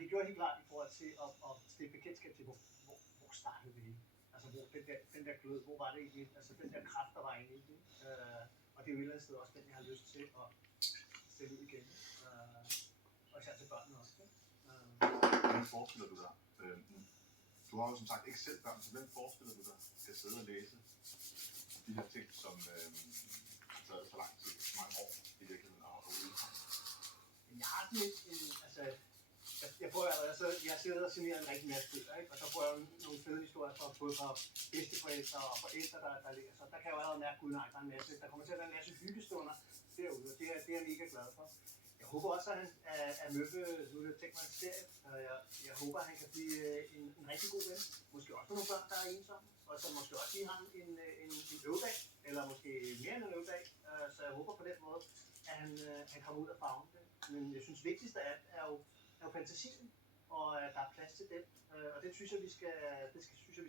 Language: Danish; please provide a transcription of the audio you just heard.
det gjorde helt klart i forhold til at stifte bekendtskab til, hvor startede det hele. Altså hvor den der glød, hvor var det egentlig, altså den der kraft, der var inde i det. Og det er jo et eller andet sted også den, jeg har lyst til at sætte ud igen. Og især til børnene også. Hvordan forestiller du dig? Du har jo som sagt ikke selv børn, så hvem forestiller du dig skal sidde og læse de her ting, som har taget så lang tid, så mange år i virkeligheden at udkomme? Jeg har sådan altså, jeg prøver allerede, jeg sidder og signerer en rigtig masse bøger, ikke? Og så får jeg nogle fede historier fra både fra bedsteforældre og forældre, der ligger så. Der kan jeg jo allerede mærke, gud nej, der kommer til at være en masse hyggestunder derude, og det er jeg mega glad for. Jeg håber også, at Møbbe, nu har jeg tænkt mig en serie, jeg håber, at han kan blive en rigtig god ven. Måske også for nogle børn, der er ensomme, og så måske også give ham en øvedag, eller måske mere end en øvedag. Så jeg håber på den måde, at han kommer ud af farven det. Men jeg synes, vigtigst af alt er jo fantasien, og at der er plads til den. Og det synes jeg, vi skal